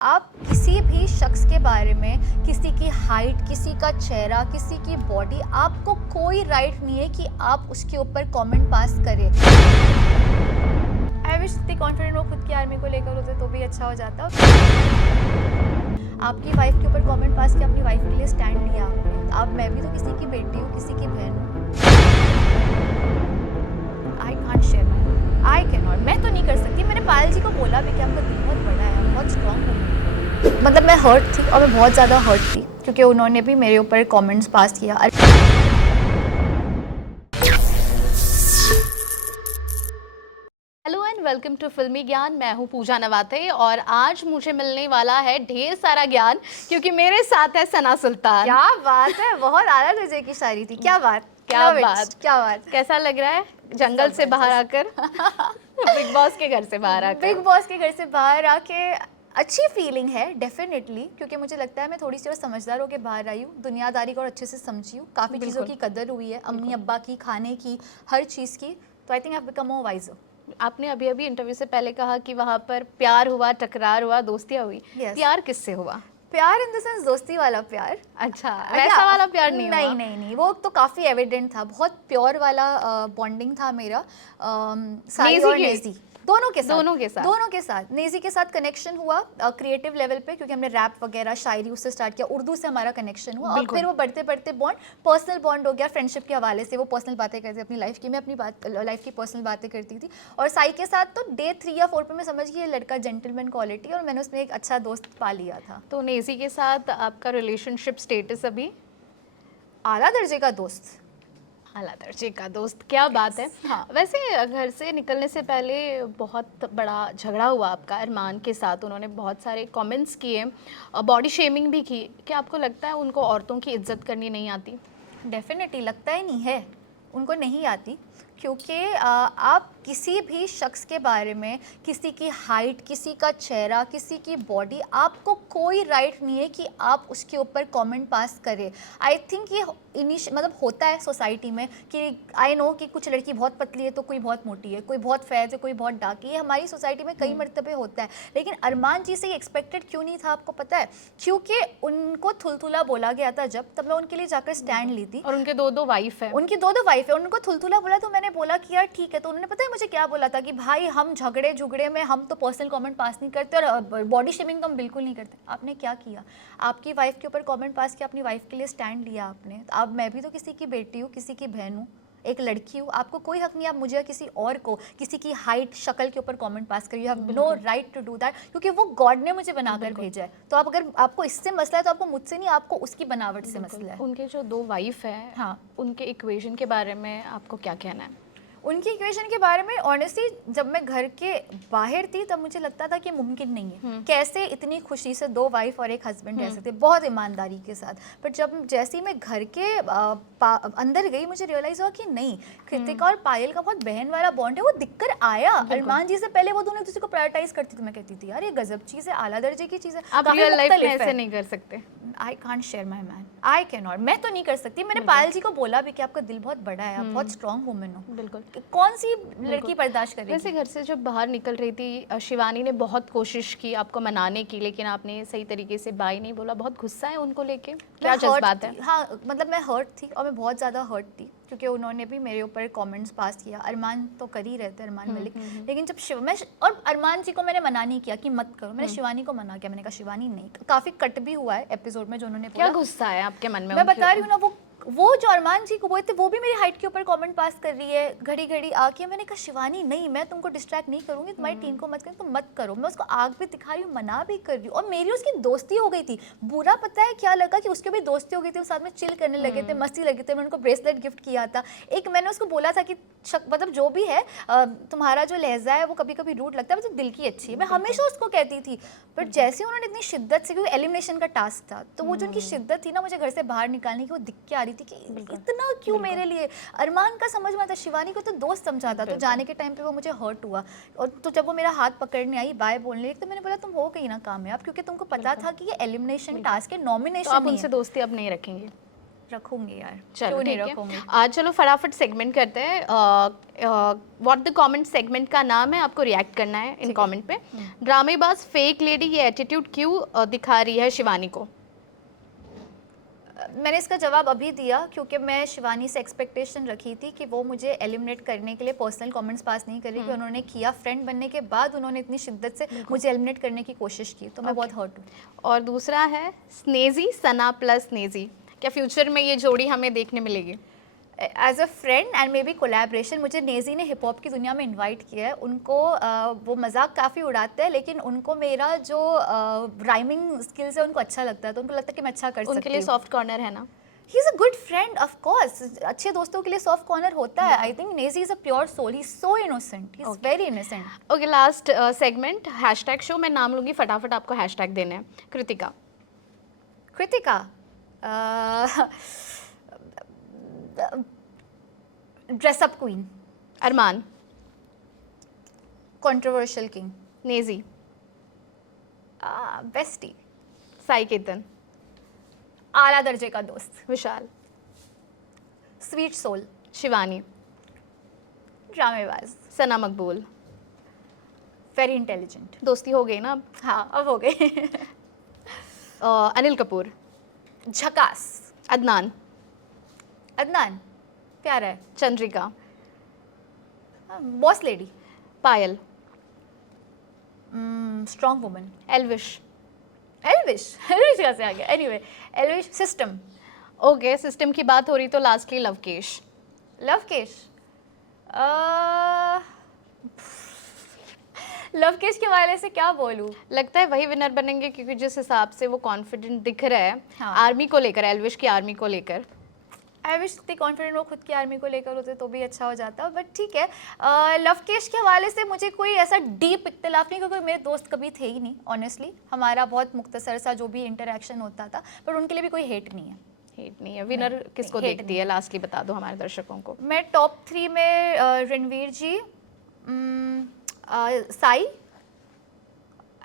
आप किसी भी शख्स के बारे में, किसी की हाइट, किसी का चेहरा, किसी की बॉडी, आपको कोई राइट नहीं है कि आप उसके ऊपर कमेंट पास करें। आई विश इतनी कॉन्फिडेंट हो खुद की आर्मी को लेकर होते तो भी अच्छा हो जाता। आपकी वाइफ के ऊपर कमेंट पास किया, अपनी वाइफ के लिए स्टैंड लिया आपने। अब मैं भी तो किसी की बेटी हूँ, किसी की बहन हूँ। I can't share my, I can not, मैं तो नहीं कर सकती। मैंने पायल जी को बोला भी कि आपका दिल बहुत बड़ा है, बहुत स्ट्रॉन्ग हूँ। मतलब मैं हर्ट थी और मैं बहुत ज़्यादा हर्ट थी क्योंकि उन्होंने भी मेरे ऊपर कमेंट्स पास किया। हेलो एंड वेलकम टू फिल्मी ज्ञान। मैं हूं पूजा नवाते और आज मुझे मिलने वाला है ढेर सारा ज्ञान क्योंकि मेरे साथ है सना सुल्तान। क्या बात है, बहुत आला दर्जे की शायरी थी। क्या बात, क्या बात, क्या बात। कैसा लग रहा है जंगल से बाहर आकर? बिग बॉस के घर से बाहर आकर? बिग बॉस के घर से बाहर आके अच्छी फीलिंग है डेफिनेटली, क्योंकि मुझे लगता है मैं थोड़ी सी और समझदार होकर बाहर आई हूँ, दुनियादारी को और अच्छे से समझी हूँ, काफ़ी चीज़ों की कदर हुई है, अम्मी अब्बा की, खाने की, हर चीज़ की। तो I think I have become more wiser. आपने अभी अभी इंटरव्यू से पहले कहा कि वहाँ पर प्यार हुआ, टकरार हुआ, दोस्तियाँ हुई। Yes. प्यार किससे हुआ? प्यार इन द सेंस दोस्ती वाला प्यार। अच्छा, वैसा वाला प्यार नहीं हुआ? नहीं नहीं नहीं, वो तो काफ़ी एविडेंट था, बहुत प्योर वाला बॉन्डिंग था मेरा। साई और नेजी दोनों के साथ नेजी के साथ कनेक्शन हुआ क्रिएटिव लेवल पे, क्योंकि हमने रैप वगैरह शायरी उससे स्टार्ट किया, उर्दू से हमारा कनेक्शन हुआ और फिर वो बढ़ते बढ़ते बॉन्ड पर्सनल बॉन्ड हो गया फ्रेंडशिप के हवाले से। वो पर्सनल बातें करते अपनी लाइफ की, मैं अपनी लाइफ की पर्सनल बातें करती थी। और साई के साथ तो डे 3 या 4 पे मैं समझ गई ये लड़का जेंटलमैन क्वालिटी, और मैंने उसमें एक अच्छा दोस्त पा लिया था। तो नेजी के साथ आपका रिलेशनशिप स्टेटस अभी? आला दर्जे का दोस्त। आला दर्जे का दोस्त, क्या बात है। हाँ। वैसे घर से निकलने से पहले बहुत बड़ा झगड़ा हुआ आपका अरमान के साथ, उन्होंने बहुत सारे कमेंट्स किए, बॉडी शेमिंग भी की। क्या आपको लगता है उनको औरतों की इज्जत करनी नहीं आती? डेफिनेटली लगता ही नहीं है उनको नहीं आती, क्योंकि आप किसी भी शख्स के बारे में, किसी की हाइट, किसी का चेहरा, किसी की बॉडी, आपको कोई राइट नहीं है कि आप उसके ऊपर कमेंट पास करें। आई थिंक ये मतलब होता है सोसाइटी में कि आई नो कि कुछ लड़की बहुत पतली है तो कोई बहुत मोटी है, कोई बहुत फैज़ है, कोई बहुत डार्क है, ये हमारी सोसाइटी में कई मरतबे होता है। लेकिन अरमान जी से ये एक्सपेक्टेड क्यों नहीं था आपको पता है? क्योंकि उनको थुलथुला बोला गया था तब मैं उनके लिए जाकर स्टैंड ली थी। और उनके दो वाइफ है। उनकी दो वाइफ है, उनको थुलथुला बोला तो मैंने बोला कि यार ठीक है। तो उन्होंने पता है मुझे क्या बोला था कि भाई हम झगड़े में हम तो पर्सनल कमेंट पास नहीं करते और बॉडी शेमिंग तो हम बिल्कुल नहीं करते। आपने क्या किया? आपकी वाइफ के ऊपर कमेंट पास किया, अपनी वाइफ के लिए स्टैंड लिया आपने। अब मैं भी तो किसी की बेटी हूँ, किसी की बहन हूँ, एक लड़की हूँ। आपको कोई हक नहीं आप मुझे या किसी और को किसी की हाइट शक्ल के ऊपर कमेंट पास करिए। You have no right to do that, क्योंकि वो गॉड ने मुझे बनाकर भेजा है। तो आप अगर आपको इससे मसला है तो आपको मुझसे नहीं, आपको उसकी बनावट से मसला है। उनके जो दो वाइफ है, हाँ, उनके इक्वेशन के बारे में आपको क्या कहना है? उनकी इक्वेशन के बारे में ऑनेस्टली जब मैं घर के बाहर थी तब मुझे लगता था कि मुमकिन नहीं है, कैसे इतनी खुशी से 2 वाइफ और एक हस्बैंड रह सकते, बहुत ईमानदारी के साथ। पर जब जैसे ही मैं घर के अंदर गई मुझे रियलाइज हुआ कि नहीं, कृतिका और पायल का बहुत बहन वाला बॉन्ड है, वो दिक्कत आया। अरमान जी से पहले वो दोनों एक दूसरे को प्रायोरिटाइज करती थी। मैं कहती थी यार ये गजब चीज़ है, आला दर्जे की चीज़ है। आप रियल लाइफ में ऐसे नहीं कर सकते? I can't share my man, I can not, मैं तो नहीं कर सकती। मैंने पायल जी को बोला भी कि आपका दिल बहुत बड़ा है, आप बहुत स्ट्रॉन्ग वुमेन हो। बिल्कुल। कौन सी लड़की बर्दाश्त करेगी? वैसे घर से जब बाहर निकल रही थी शिवानी ने बहुत कोशिश की आपको मनाने की, लेकिन आपने सही तरीके से बाय नहीं बोला। बहुत गुस्सा है उनको लेके, क्या जज्बात है? हाँ, मतलब मैं हर्ट थी और मैं बहुत ज़्यादा हर्ट थी क्योंकि उन्होंने भी मेरे ऊपर कमेंट्स पास किया। अरमान तो कर ही रहते, अरमान मलिक। लेकिन जब मैं और अरमान जी को मैंने मना नहीं किया कि मत करो, मैंने शिवानी को मना किया। मैंने कहा शिवानी नहीं। काफ़ी कट भी हुआ है एपिसोड में जो उन्होंने बोला। क्या गुस्सा है आपके मन में? मैं बता रही हूँ ना, वो जो अरमान जी को बोलते वो भी मेरी हाइट के ऊपर कमेंट पास कर रही है घड़ी घड़ी आके। मैंने कहा शिवानी नहीं, मैं तुमको डिस्ट्रैक्ट नहीं करूंगी, तुम्हारी टीम को मत करें, तुम मत करो। मैं उसको आग भी दिखा रही हूँ, मना भी कर रही हूँ, और मेरी उसकी दोस्ती हो गई थी। बुरा पता है क्या लगा कि उसकी भी दोस्ती हो गई थी, वो साथ में चिल करने लगे थे, मस्ती लगे थे। मैंने उनको ब्रेसलेट गिफ्ट किया था। एक मैंने उसको बोला था कि मतलब जो भी है तुम्हारा जो लहजा है वो कभी कभी रूड लगता है, मतलब दिल की अच्छी है, मैं हमेशा उसको कहती थी। बट जैसे उन्होंने इतनी शिद्दत से, क्योंकि एलिमिनेशन का टास्क था, तो वो जो उनकी शिद्दत थी ना मुझे घर से बाहर निकालने की, वो दिख के आ रही थी कि इतना क्यों मेरे लिए। अरमान का समझ में आता, शिवानी को तो दोस्त समझा था। तो जाने के टाइम पे वो मुझे हर्ट हुआ, और तो जब वो मेरा हाथ पकड़ने आई, बाय बोलने लगी, तो मैंने बोला तुम हो गई ना कामयाब, क्योंकि तुमको पता था कि ये एलिमिनेशन टास्क है, नॉमिनेशन। तो आप उनसे दोस्ती अब नहीं रखेंगे? रखूंगी यार, चलो क्यों नहीं ठीक रखूंगी। है। आज चलो फटाफट सेगमेंट करते हैं। व्हाट द कमेंट सेगमेंट का नाम है, आपको रिएक्ट करना है इन कमेंट पे। ड्रामेबाज फेक लेडी ये एटीट्यूड क्यों दिखा रही है शिवानी को? मैंने इसका जवाब अभी दिया, क्योंकि मैं शिवानी से एक्सपेक्टेशन रखी थी कि वो मुझे एलिमिनेट करने के लिए पर्सनल कमेंट्स पास नहीं करेगी। उन्होंने किया, फ्रेंड बनने के बाद उन्होंने इतनी शिद्दत से मुझे एलिमिनेट करने की कोशिश की, तो मैं बहुत हर्ट हूँ। और दूसरा है स्नेजी, सना प्लस स्नेजी, क्या फ्यूचर में ये जोड़ी हमें देखने मिलेगी? As a friend and maybe collaboration, मुझे नेजी ने हिप हॉप की दुनिया में इनवाइट किया है। उनको वो मजाक काफ़ी उड़ाते हैं, लेकिन उनको मेरा जो राइमिंग स्किल्स है उनको अच्छा लगता है, तो उनको लगता है कि मैं अच्छा कर सकती हूँ। उनके लिए सॉफ्ट कॉर्नर है ना? He is a good friend, of course. अच्छे दोस्तों के लिए सॉफ्ट कॉर्नर होता है। I think Naezy is a pure soul, he is so innocent, he is very innocent. Okay, last segment hashtag show. मैं नाम लूंगी, फटाफट आपको हैशटैग देने हैं। Kritika. Kritika, dress up queen. Armaan. Controversial king. Naezy. Bestie. Sai Ketan. आला दर्जे का दोस्त। विशाल। Sweet soul. शिवानी। ड्रामेबाज। सना मकबूल। Very intelligent. दोस्ती हो गई ना अब? हाँ, अब हो गए। अनिल कपूर। झकास। अदनान। अदनान प्यारा है। Chandrika. Boss lady. Payal. Strong woman. Elvish. Elvish, Elvish कैसे आ गया? Anyway, Elvish system. Okay, system की बात हो रही तो लास्टली लवकेश। लवकेश, लवकेश के वाले से क्या बोलूँ? लगता है वही विनर बनेंगे, क्योंकि जिस हिसाब से वो कॉन्फिडेंट दिख रहा है हाँ। आर्मी को लेकर, एलविश की आर्मी को लेकर। आई विश इतनी कॉन्फिडेंट वो खुद की आर्मी को लेकर होते तो भी अच्छा हो जाता, बट ठीक है। लवकेश के हवाले से मुझे कोई ऐसा डीप इख्तिलाफ नहीं, क्योंकि मेरे दोस्त कभी थे ही नहीं ऑनेस्टली। हमारा बहुत मुख्तसर सा जो भी इंटरेक्शन होता था, पर उनके लिए भी कोई हेट नहीं है। हेट नहीं है। विनर किसको hate देखती है, लास्टली बता दो हमारे दर्शकों को। मैं टॉप 3 में रणवीर जी, साई,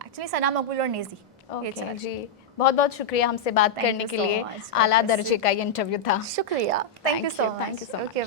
एक्चुअली सना मकबूल और नेजी। ओके जी, बहुत बहुत शुक्रिया हमसे बात Thank करने you के so लिए। much. आला God bless दर्जे का ये इंटरव्यू था। शुक्रिया, thank you so Thank you much. so much. Okay.